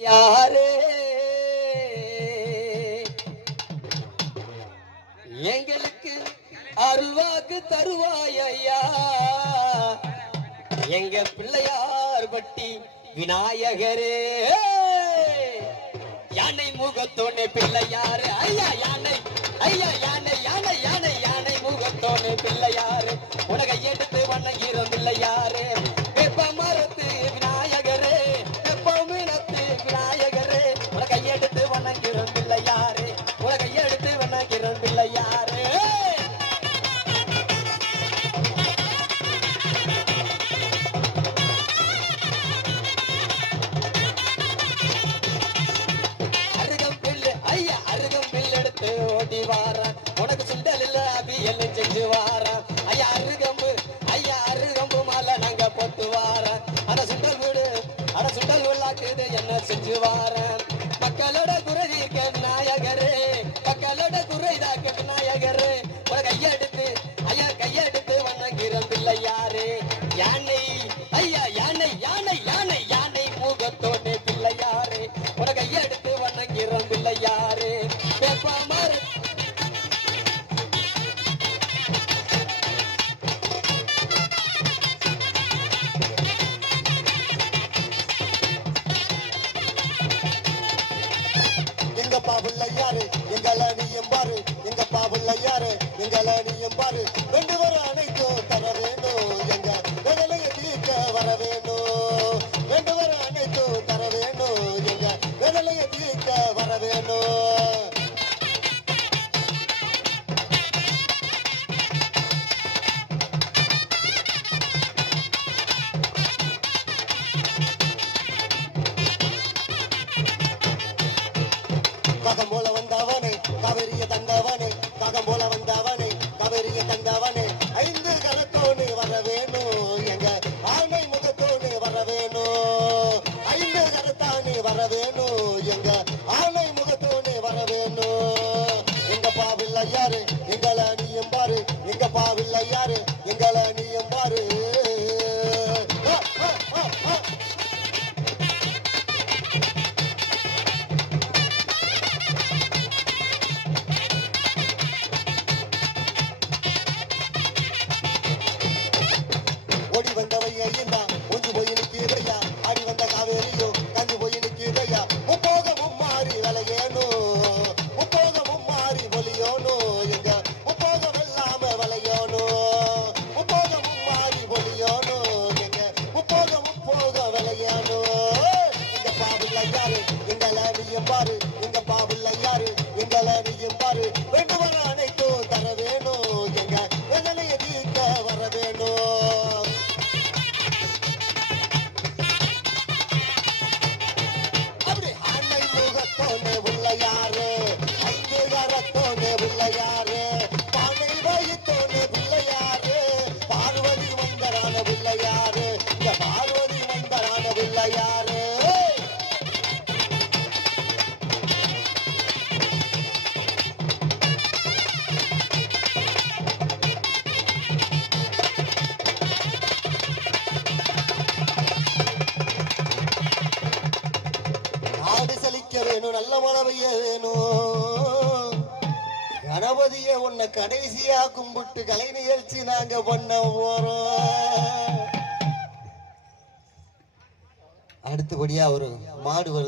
யாரே எங்களுக்கு அருள்வாக்கு தருவாய் ஐயா எங்க பிள்ளையார் பட்டி விநாயகரே யானை முகத்தோனே பிள்ளையாரு ஐயா யானை ஐயா யானை யானை யானை யானை முகத்தோனே பிள்ளையாரு உனக்கு எடுத்து வணங்கிறோம் பிள்ளையாரு வெப்ப மரத்து விநாயகரே வெப்ப மீனத்து விநாயகரே உனக்கு எடுத்து வணங்கிறோம் பிள்ளையாரு உனக்கு எடுத்து வணங்கிறோம் பிள்ளையாரு ஓடி வாரான் உனக்கு சுண்டல் இல்ல அபியல் செஞ்சு வாரான் ஐயா அருகம்பு மாலை நாங்க போட்டு வாரேன் அட சுண்டல் வீடு அட சுண்டல் உள்ளாக்குது என்ன செஞ்சு வாரேன் மக்களோட குறை விநாயகரே மக்களோட குறைதாக்க விநாயகரே உன கையெடுத்து வணங்கிறோம் பிள்ளையாரே யானை ஐயா யானை யானை யானை யானை மூகத்தோனே பிள்ளையாரே உன கையெடுத்து வணங்கிறோம் பிள்ளையாரே எங்க பாபுல்லையாரு எங்கள நீயும் பாரு எங்க பாபுல்லையாரு எங்கள நீயும் பாரு ரெண்டு வர அனைத்தும் தர வேணும் எங்க விடலைய தீர்க்க வர வேணும் ரெண்டு வர அனைத்தும் தர வேணும் எங்க விடலைய தீர்க்க வர வேணும் காகம் போல வந்தவனே காவேரிய தந்தவனே காகம் போல வந்தவனே காவேரிய தந்தவனே ஐந்து கரத்தோடு வர வேணும் எங்க ஆணை முகத்தோடு வர வேணும் ஐந்து கரத்தானே வர வேணும் எங்க ஆணை முகத்தோடு வர வேணும் எங்க பாவில்லையாரு எங்கள நீயும் பாரு எங்க பாவில்லையாரு எங்கள நீயும் பாரு ஓடி வந்தவை ஐயா ஒன்று போய் நிற்கிறையா ஆடி வந்த காவேரியோ கஞ்சி போய் நிற்கிறையா முப்போகமும் மாறி விளையணும் முப்போகமும் மாறி பொலியோனும் எங்க முப்போகம் இல்லாம விளையணும் முப்போகமும் மாறி பொலியோனும் எங்க முப்போகமும் போக விளையணும் எங்க பாவில்லையாரு எங்கள நீயும் பாரு எங்க பாவில்லையாரு எங்கள நீயும் பாரு ரெண்டு வர அனைத்தும் தர வேணும் எங்க வேதனையை தீர்க்க வர வேணும் முகத்தோனே உள்ளையாரு ஐந்து கரத்தோனே உள்ளையாரு பானை வயித்தோனே பிள்ளையாரு பார்வதி வந்தரான பிள்ளையாரு இந்த பார்வதி வந்தரான பிள்ளையாரு ஆடு சலிக்க வேணும் நல்ல மழை பெய்ய வேணும் கணபதிய உன்னை கடைசியா கும்பிட்டு கலை நிகழ்ச்சி நாங்க பண்ண போறோம் அடுத்தபடியா ஒரு மாடு வருது